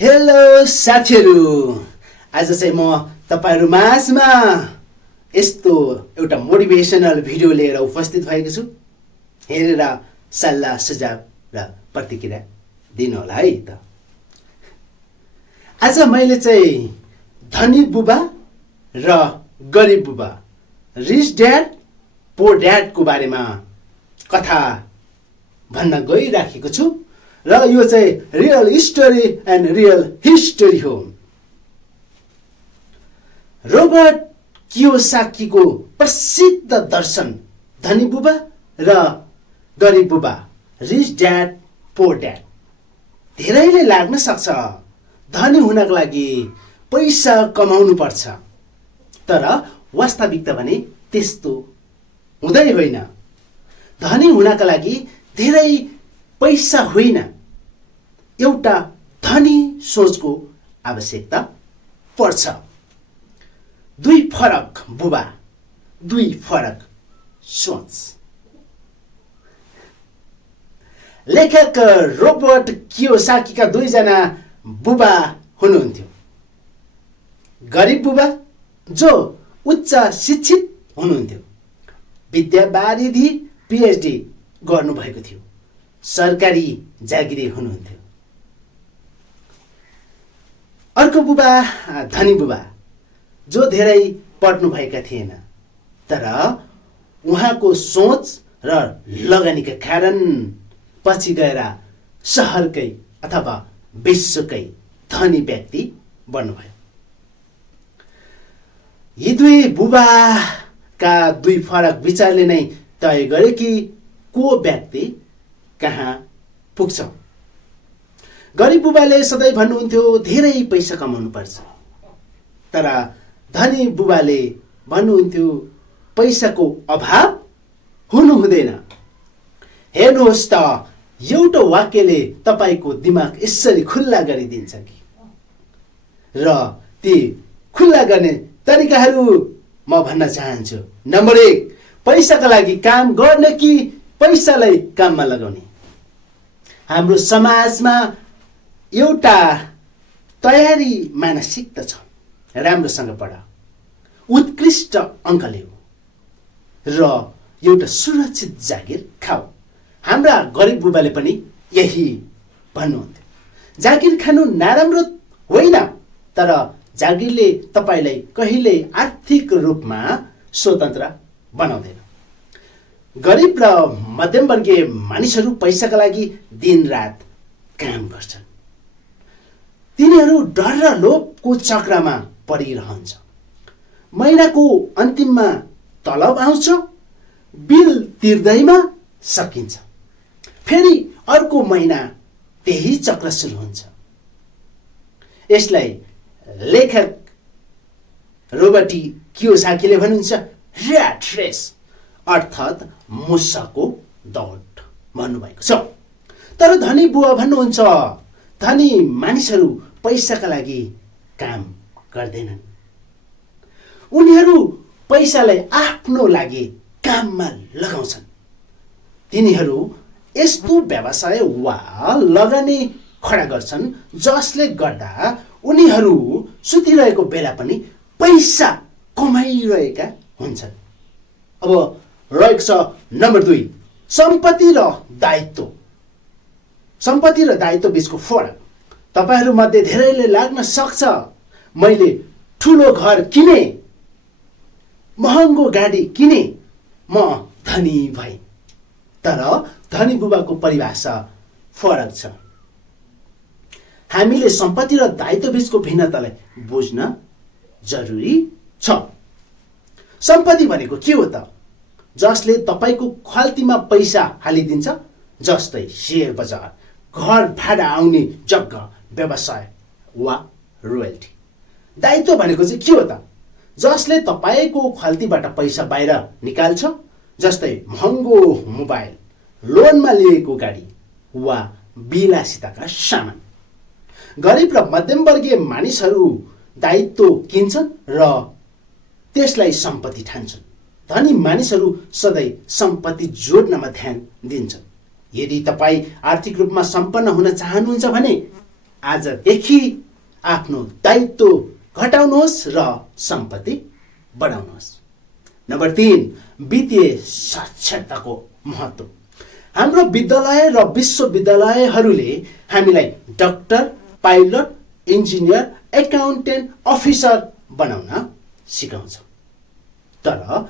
Hello साथीहरू, आज चाहिँ म तपाईहरु माझमा यस्तो एउटा मोटिभेसनल भिडियो लिएर उपस्थित भएको छु। हेरेर सल्लाह सुझाव र प्रतिक्रिया दिनु होला है त। आज मैले चाहिँ धनी बुबा र गरिब बुबा, रिच ड्याड पोर ड्याड को बारेमा कथा भन्न गइराखेको छु र यो चाहिँ real story and real history हो। रोबर्ट कियोसाकीको प्रसिद्ध दर्शन धनी बुबा र गरिब बुबा, रिच ड्याड पोर ड्याड धेरैले लाग्न सक्छ धनी हुनको लागि पैसा कमाउनु पर्छ, तर वास्तविकता भने त्यस्तो हुँदै होइन। धनी हुनका लागि धेरै पैसा होइन, एउटा धनी सोचको आवश्यकता पर्छ। दुई फरक बुबा, दुई फरक सोच। लेखक रोबर्ट कियोसाकीका दुईजना बुबा हुनुहुन्थ्यो। गरिब बुबा जो उच्च शिक्षित हुनुहुन्थ्यो, विद्यावारिधि पीएचडी गर्नुभएको थियो, सरकारी जागिरी हुनुहुन्थ्यो। अर्को बुबा धनी बुबा जो धेरै पढ्नु भएका थिएन, तर उहाँको सोच र लगानीका कारण पछि गएर शहरकै अथवा विश्वकै धनी व्यक्ति बन्नुभयो। यी दुई बुबाका दुई फरक विचारले नै तय गरे कि को व्यक्ति कहाँ पुग्छ। गरिब बुबाले सधैँ भन्नुहुन्थ्यो धेरै पैसा कमाउनु पर्छ, तर धनी बुबाले भन्नुहुन्थ्यो पैसाको अभाव हुनु हुँदैन। हेर्नुहोस् त, एउटा वाक्यले तपाईको दिमाग यसरी खुल्ला गरिदिन्छ कि। र ती खुल्ला गर्ने तरिकाहरू म भन्न चाहन्छु। नम्बर 1, पैसाका लागि काम गर्ने कि पैसालाई काममा लगाउने। हाम्रो समाजमा एउटा तयारी मानसिकता छ, राम्रोसँग पढ, उत्कृष्ट अङ्क ल्याऊ र एउटा सुरक्षित जागिर खाऊ। हाम्रा गरिब बुबाले पनि यही भन्नुहुन्थ्यो। जागिर खानु नराम्रो होइन, तर जागिरले तपाईलाई कहिले आर्थिक रूपमा स्वतन्त्र बनाउँदैन। गरिब र मध्यमवर्गीय मानिसहरू पैसाका लागि दिनरात काम गर्छन्। तिनीहरू डर र लोभको चक्रमा परिरहन्छ। महिनाको अन्तिममा तलब आउँछ, बिल तिर्दैमा सकिन्छ, फेरि अर्को महिना त्यही चक्र सुरु हुन्छ। यसलाई लेखक रोबर्ट कियोसाकीले भन्नुहुन्छ ऱ्याट रेस, अर्थात् मुसाको दौड भन्नुभएको छ। तर धनी बुवा भन्नुहुन्छ धनी मानिसहरू पैसाका लागि काम गर्दैनन्, उनीहरू पैसालाई आफ्नो लागि काममा लगाउँछन्। तिनीहरू यस्तो व्यवसाय वा लगानी खडा गर्छन् जसले गर्दा उनीहरू सुतिरहेको बेला पनि पैसा कमाइरहेका हुन्छन्। अब रहेको छ नम्बर 2, सम्पत्ति र दायित्व। सम्पत्ति र दायित्व बीचको फरक। तपाईहरू मध्ये धेरैले लाग्न सक्छ मैले ठुलो घर किने, महँगो गाडी किने, म धनी भए। तर धनी बुबाको परिभाषा फरक छ। हामीले सम्पत्ति र दायित्व बीचको भिन्नतालाई बुझ्न जरुरी छ। सम्पत्ति भनेको के हो त? जसले तपाईको खल्तीमा पैसा हालिदिन्छ, जस्तै शेयर बजार, घर भाडा आउने जग्गा, व्यवसाय वा रोयल्टी। दायित्व भनेको चाहिँ के हो त? जसले तपाईको खल्तीबाट पैसा बाहिर निकाल्छ, जस्तै महँगो मोबाइल, लोनमा लिएको गाडी वा विलासिताका सामान। गरिब र मध्यमवर्गीय मानिसहरू दायित्व किन्छन् र त्यसलाई सम्पत्ति ठान्छन्। धनी मानिसहरू सधैँ सम्पत्ति जोड्नमा ध्यान दिन्छन्। यदि तपाईँ आर्थिक रूपमा सम्पन्न हुन चाहनुहुन्छ भने आजदेखि आफ्नो दायित्व घटाउनुहोस् र सम्पत्ति बढाउनुहोस्। नम्बर 3, वित्तीय साक्षरताको महत्त्व। हाम्रो विद्यालय र विश्वविद्यालयहरूले हामीलाई doctor, pilot, engineer, accountant, officer बनाउन सिकाउँछ। तर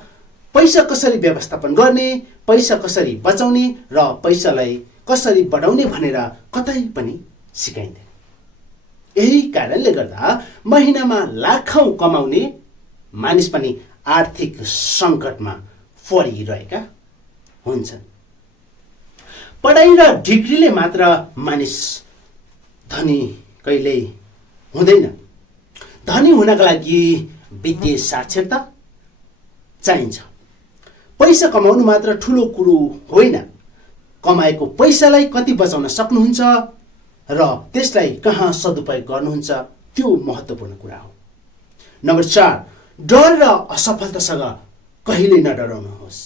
पैसा कसरी व्यवस्थापन गर्ने, पैसा कसरी बचाउने र पैसालाई कसरी बढाउने भनेर कतै पनि सिकाइँदैन। यही कारणले गर्दा महिनामा लाखौं कमाउने मानिस पनि आर्थिक सङ्कटमा परिरहेका हुन्छन्। पढाइ र डिग्रीले मात्र मानिस धनी कहिल्यै हुँदैन। धनी हुनका लागि वित्तीय साक्षरता चाहिन्छ। पैसा कमाउनु मात्र ठुलो कुरो होइन, कमाएको पैसालाई कति बचाउन सक्नुहुन्छ र त्यसलाई कहाँ सदुपयोग गर्नुहुन्छ त्यो महत्त्वपूर्ण कुरा हो। नम्बर 4, डर र असफलतासँग कहिले नडराउनुहोस्।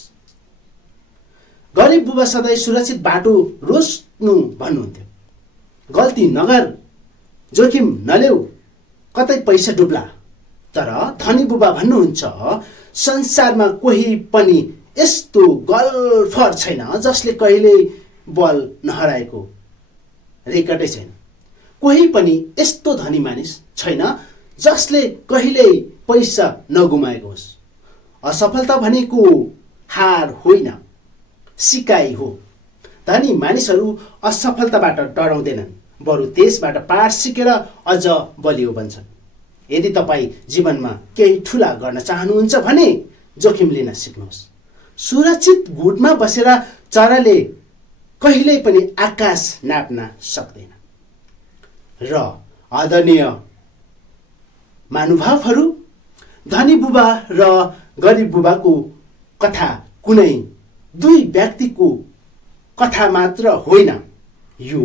गरिब बुबा सधैँ सुरक्षित बाटो रोज्नु भन्नुहुन्थ्यो। गल्ती नगर, जोखिम नलेऊ, कतै पैसा डुब्ला। तर धनी बुबा भन्नुहुन्छ, संसारमा कोही पनि यस्तो गल्फर छैन जसले कहिल्यै बल नहराएको रेकर्डै छैन। कोही पनि यस्तो धनी मानिस छैन जसले कहिल्यै पैसा नगुमाएको होस्। असफलता भनेको हार होइन, सिकाइ हो। धनी मानिसहरू असफलताबाट डराउँदैनन्, बरु त्यसबाट पाठ सिकेर अझ बलियो बन्छन्। यदि तपाईँ जीवनमा केही ठुला गर्न चाहनुहुन्छ भने जोखिम लिन सिक्नुहोस्। सुरक्षित गुडमा बसेर चराले कहिल्यै पनि आकाश नाप्न सक्दैन। र आदरणीय महानुभावहरू, धनी बुबा र गरिब बुबाको कथा कुनै दुई व्यक्तिको कथा मात्र होइन, यो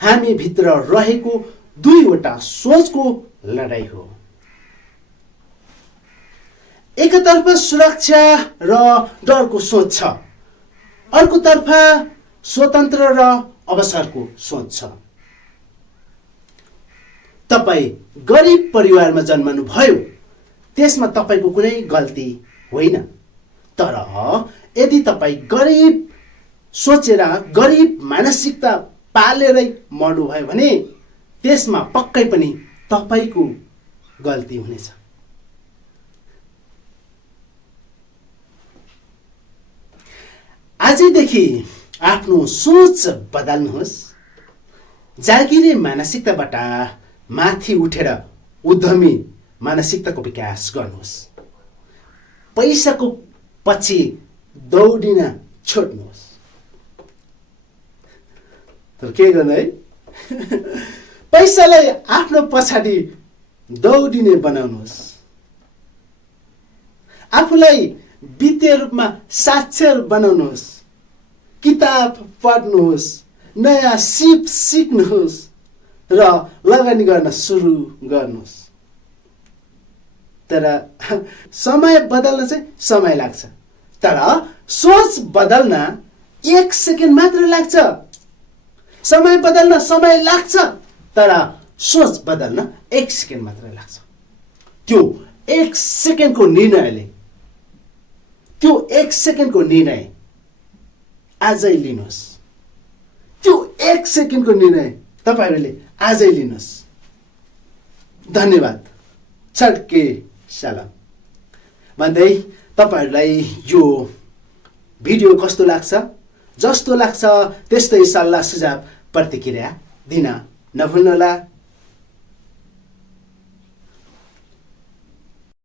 हामी भित्र रहेको दुईवटा सोचको लडाई हो। एकतर्फ सुरक्षा र डरको सोच छ, अर्कोतर्फ स्वतन्त्र र अवसरको सोच छ। तपाईँ गरिब परिवारमा जन्मनु भयो, त्यसमा तपाईँको कुनै गल्ती होइन। तर यदि तपाईँ गरिब सोचेर गरिब मानसिकता पालेरै मर्नु भयो भने त्यसमा पक्कै पनि तपाईँको गल्ती हुनेछ। आजैदेखि आफ्नो सोच बदल्नुहोस्। जागिरे मानसिकताबाट माथि उठेर उद्यमी मानसिकताको विकास गर्नुहोस्। पैसाको पछि दौडिन छोड्नुहोस्। तर के गर्ने है? पैसालाई आफ्नो पछाडि दौडिने बनाउनुहोस्। आफूलाई वित्तीय रूपमा साक्षर बनाउनुहोस्। किताब पढ्नुहोस्, नयाँ सिप सिक्नुहोस् र लगानी गर्न सुरु गर्नुहोस्। तर समय बदल्न चाहिँ समय लाग्छ, तर सोच बदल्न 1 सेकेन्ड मात्र लाग्छ। समय बदल्न समय लाग्छ, तर सोच बदल्न 1 सेकेन्ड मात्र लाग्छ। त्यो 1 सेकेन्डको निर्णयले, त्यो 1 सेकेन्डको निर्णय आजै लिनुहोस्। त्यो 1 सेकेन्डको निर्णय तपाईहरूले आजै लिनुहोस्। धन्यवाद। छड्के सलाम भन्दै तपाईहरूलाई यो भिडियो कस्तो लाग्छ, जस्तो लाग्छ त्यस्तै सल्लाह सुझाव प्रतिक्रिया दिन नभुल्नुहोला।